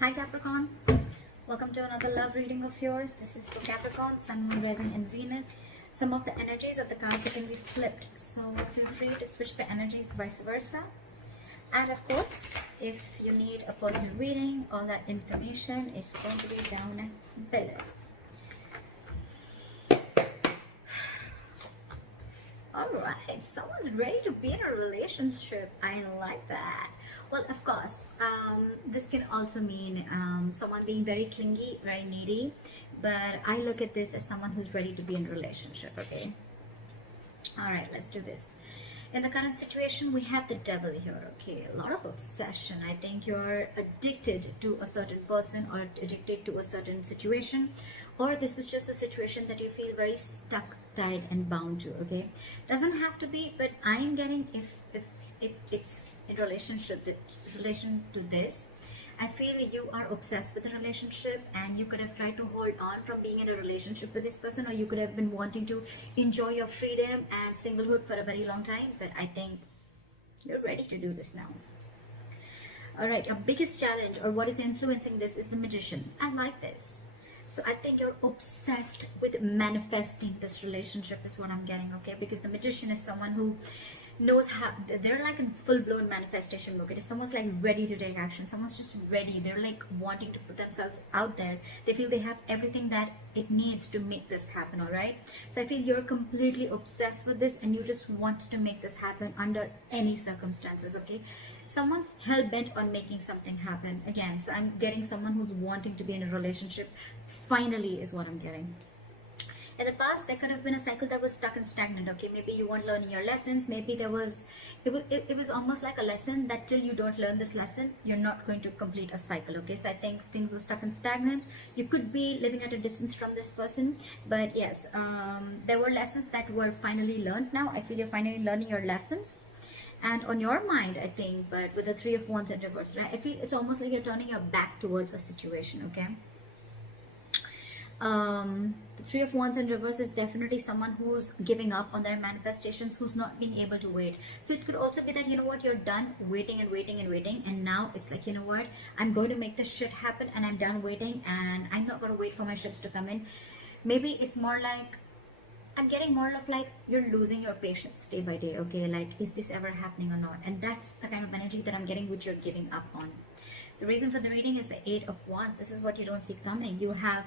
Hi Capricorn, welcome to another love reading of yours. This is for Capricorn, Sun, Moon, Rising and Venus. Some of the energies of the cards can be flipped, so feel free to switch the energies vice versa. And of course, if you need a personal reading, all that information is going to be down below. Alright, someone's ready to be in a relationship. I like that. Well, of course, this can also mean someone being very clingy, very needy. But I look at this as someone who's ready to be in a relationship, okay? Alright, let's do this. In the current situation, we have the devil here, okay? A lot of obsession. I think you're addicted to a certain person or addicted to a certain situation, or this is just a situation that you feel very stuck, tied and bound to, okay? Doesn't have to be, but I am getting if it's in relation to this, I feel you are obsessed with the relationship and you could have tried to hold on from being in a relationship with this person, or you could have been wanting to enjoy your freedom and singlehood for a very long time, but I think you're ready to do this now. Alright, your biggest challenge or what is influencing this is the Magician. I like this. So I think you're obsessed with manifesting this relationship is what I'm getting, okay? Because the Magician is someone who knows how, they're like in full-blown manifestation mode. It is someone's like ready to take action. Someone's just ready. They're like wanting to put themselves out there. They feel they have everything that it needs to make this happen, all right? So I feel you're completely obsessed with this and you just want to make this happen under any circumstances, okay? Someone's hell-bent on making something happen again. So I'm getting someone who's wanting to be in a relationship finally is what I'm getting. In the past, there could have been a cycle that was stuck and stagnant, okay? Maybe you weren't learning your lessons. Maybe there was, it was almost like a lesson that till you don't learn this lesson, you're not going to complete a cycle, okay? So I think things were stuck and stagnant. You could be living at a distance from this person, but yes, there were lessons that were finally learned now. I feel you're finally learning your lessons. And on your mind, I think, but with the Three of Wands in reverse, right? I feel it's almost like you're turning your back towards a situation, okay? The Three of Wands in reverse is definitely someone who's giving up on their manifestations, who's not being able to wait. So it could also be that, you know what, you're done waiting and waiting and waiting, and now it's like, you know what, I'm going to make this shit happen and I'm done waiting and I'm not going to wait for my ships to come in. Maybe it's more like, I'm getting more of like you're losing your patience day by day, okay? Like, is this ever happening or not? And that's the kind of energy that I'm getting, which you're giving up on. The reason for the reading is the Eight of Wands. This is what you don't see coming. You have,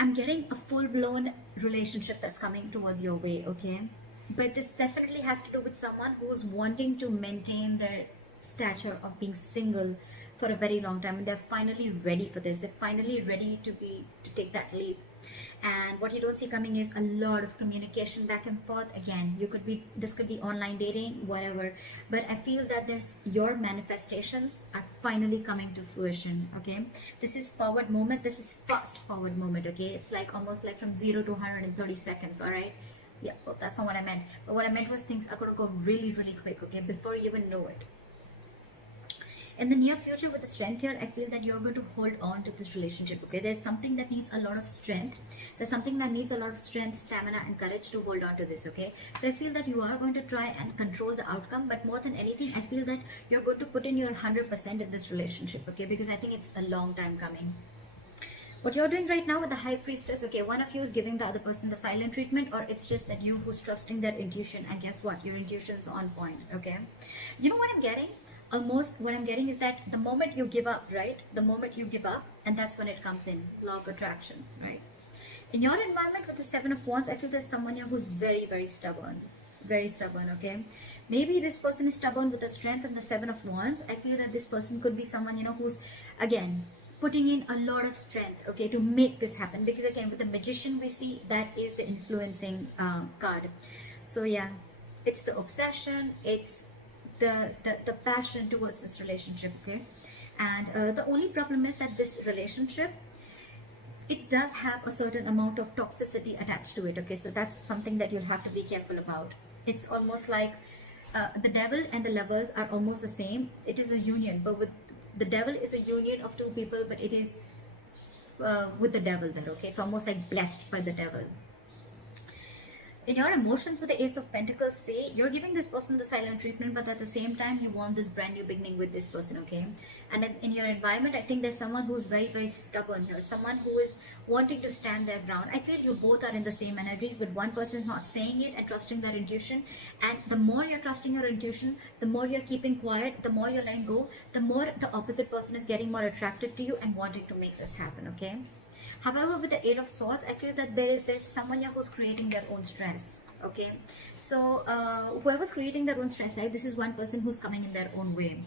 I'm getting a full-blown relationship that's coming towards your way, okay? But this definitely has to do with someone who's wanting to maintain their stature of being single for a very long time, and they're finally ready for this. They're finally ready to take that leap. And what you don't see coming is a lot of communication back and forth. Again, this could be online dating, whatever, but I feel that your manifestations are finally coming to fruition, okay? This is forward moment. This is fast forward moment, okay? It's like almost like from 0 to 130 seconds, all right? Yeah, well, that's not what I meant. But what I meant was things are going to go really, really quick, okay? Before you even know it. In the near future with the Strength here, I feel that you're going to hold on to this relationship, okay? There's something that needs a lot of strength. There's something that needs a lot of strength, stamina and courage to hold on to this, okay? So I feel that you are going to try and control the outcome, but more than anything, I feel that you're going to put in your 100% in this relationship, okay? Because I think it's a long time coming. What you're doing right now with the High Priestess, okay, one of you is giving the other person the silent treatment, or it's just that you who's trusting their intuition, and guess what? Your intuition's on point, okay? You know what I'm getting? Almost what I'm getting is that the moment you give up, right? The moment you give up, and that's when it comes in, law of attraction, right? In your environment with the Seven of Wands, I feel there's someone here who's very, very stubborn, okay? Maybe this person is stubborn with the Strength and the Seven of Wands. I feel that this person could be someone, you know, who's, again, putting in a lot of strength, okay, to make this happen. Because again, with the Magician, we see that is the influencing card. So yeah, it's the obsession, it's the passion towards this relationship, okay? And the only problem is that this relationship, it does have a certain amount of toxicity attached to it, okay? So that's something that you'll have to be careful about. It's almost like the Devil and the Lovers are almost the same. It is a union, but with the Devil is a union of two people, but it is with the Devil there, okay? It's almost like blessed by the Devil. in your emotions with the Ace of Pentacles, say you're giving this person the silent treatment, but at the same time you want this brand new beginning with this person, okay? And then in your environment, I think there's someone who's very, very stubborn here, someone who is wanting to stand their ground. I feel you both are in the same energies, but one person's not saying it and trusting their intuition, and the more you're trusting your intuition, the more you're keeping quiet, the more you're letting go, the more the opposite person is getting more attracted to you and wanting to make this happen, okay? However, with the Eight of Swords, I feel that there's someone here who's creating their own stress, okay? So whoever's creating their own stress, right, this is one person who's coming in their own way.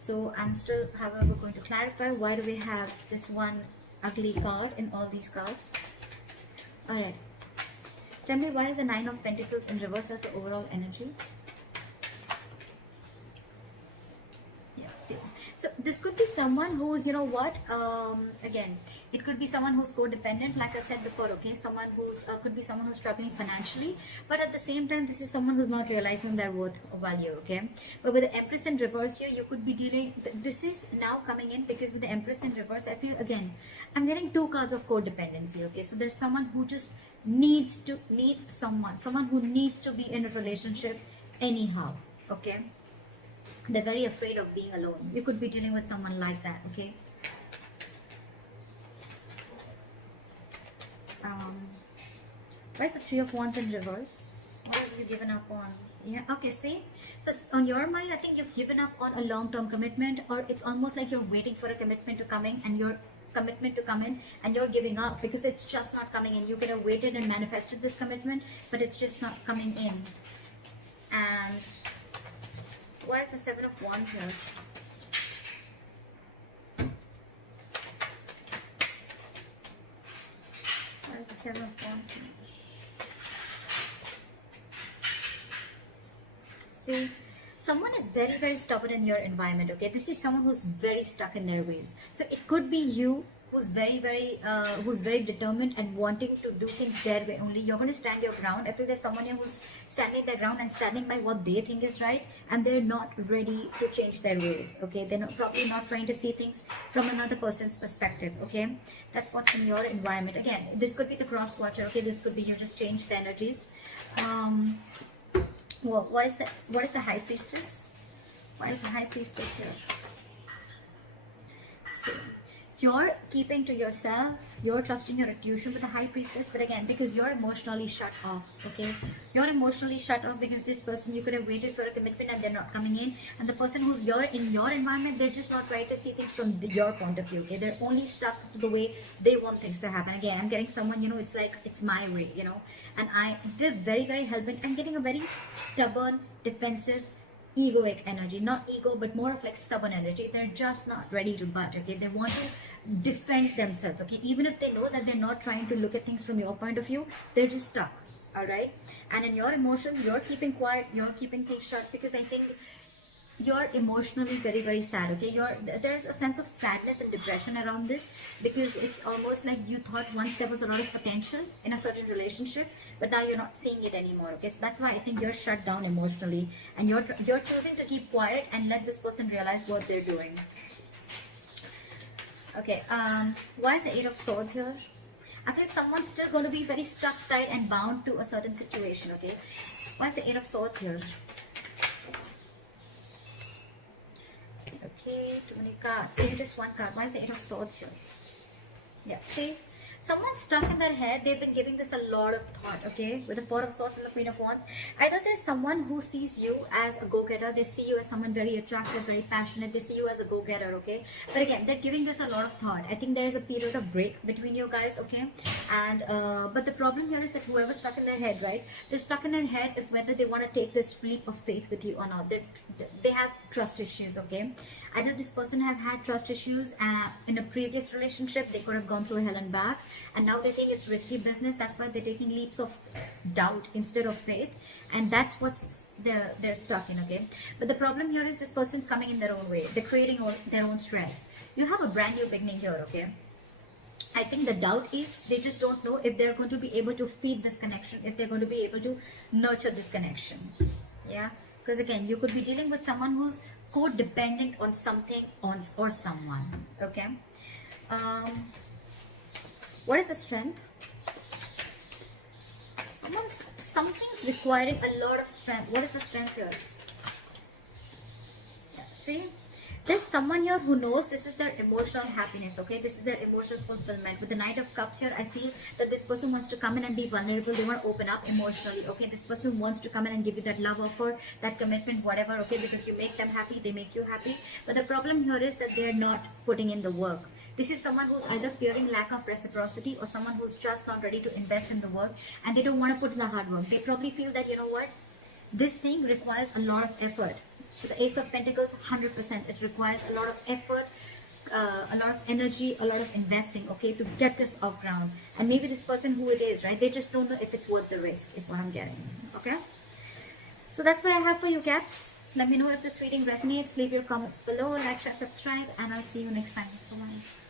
So I'm still, however, going to clarify, why do we have this one ugly card in all these cards? Alright, tell me, why is the Nine of Pentacles in reverse as the overall energy? So this could be someone who's, you know what, again, it could be someone who's codependent, like I said before, okay? Someone who's, could be someone who's struggling financially, but at the same time, this is someone who's not realizing their worth or value, okay? But with the Empress in reverse here, you could be dealing, this is now coming in because with the Empress in reverse, I feel, again, I'm getting two cards of codependency, okay? So there's someone who just needs someone who needs to be in a relationship anyhow, okay? They're very afraid of being alone. You could be dealing with someone like that, okay? Why is the Three of Wands in reverse? What have you given up on? Yeah, okay, see? So on your mind, I think you've given up on a long-term commitment, or it's almost like you're waiting for a commitment to come in, and you're giving up because it's just not coming in. You could have waited and manifested this commitment, but it's just not coming in. And why is the Seven of Wands here? Why is the Seven of Wands here? See, someone is very, very stubborn in your environment, okay? This is someone who's very stuck in their ways. So it could be you who's very determined and wanting to do things their way only. You're going to stand your ground. I feel there's someone here who's standing their ground and standing by what they think is right, and they're not ready to change their ways, okay? They're probably not trying to see things from another person's perspective, okay? That's what's in your environment. Again, this could be the cross watcher, okay? This could be you just change the energies. Well, what is the High Priestess? Why is the High Priestess here? So you're keeping to yourself, you're trusting your intuition with the High Priestess, but again, because you're emotionally shut off, okay? You're emotionally shut off because this person, you could have waited for a commitment and they're not coming in, and the person who's in your environment, they're just not trying to see things from your point of view, okay? They're only stuck to the way they want things to happen. Again, I'm getting someone, you know, it's like, it's my way, you know, and they're very, very hell-bent. I'm getting a very stubborn, defensive, egoic energy. Not ego, but more of like stubborn energy. They're just not ready to budge, okay? They want to defend themselves, okay? Even if they know that they're not trying to look at things from your point of view, they're just stuck, all right? And in your emotions, you're keeping quiet, you're keeping things shut, because I think you're emotionally very, very sad, okay? There's a sense of sadness and depression around this, because it's almost like you thought once there was a lot of potential in a certain relationship, but now you're not seeing it anymore, okay? So that's why I think you're shut down emotionally, and you're choosing to keep quiet and let this person realize what they're doing. Okay, why is the Eight of Swords here? I feel someone's still going to be very stuck, tight, and bound to a certain situation, okay? Why is the Eight of Swords here? Okay, too many cards. Here just one card. Why is the Eight of Swords here? Yeah, see? Someone's stuck in their head. They've been giving this a lot of thought, okay? With the Four of Swords and the Queen of Wands. Either there's someone who sees you as a go-getter. They see you as someone very attractive, very passionate. They see you as a go-getter, okay? But again, they're giving this a lot of thought. I think there is a period of break between you guys, okay? And, but the problem here is that whoever's stuck in their head, right? They're stuck in their head if whether they want to take this leap of faith with you or not. They have trust issues, okay? Either this person has had trust issues in a previous relationship. They could have gone through hell and back, and now they think it's risky business. That's why they're taking leaps of doubt instead of faith, and that's what's they're stuck in, okay? But the problem here is this person's coming in their own way. They're creating their own stress. You have a brand new beginning here, okay? I think the doubt is they just don't know if they're going to be able to feed this connection, if they're going to be able to nurture this connection. Yeah, because again, you could be dealing with someone who's codependent on something or someone, okay? What is the Strength? Someone's something's requiring a lot of strength. What is the strength here? Yeah, see, there's someone here who knows this is their emotional happiness, okay? This is their emotional fulfillment. With the Knight of Cups here, I feel that this person wants to come in and be vulnerable. They want to open up emotionally, okay? This person wants to come in and give you that love offer, that commitment, whatever, okay? Because you make them happy, they make you happy. But the problem here is that they're not putting in the work. This is someone who's either fearing lack of reciprocity or someone who's just not ready to invest in the work and they don't want to put in the hard work. They probably feel that, you know what, this thing requires a lot of effort. For the Ace of Pentacles, 100%. It requires a lot of effort, a lot of energy, a lot of investing, okay, to get this off ground. And maybe this person who it is, right, they just don't know if it's worth the risk, is what I'm getting, okay? So that's what I have for you, Caps. Let me know if this reading resonates. Leave your comments below, like, share, subscribe, and I'll see you next time. Bye-bye.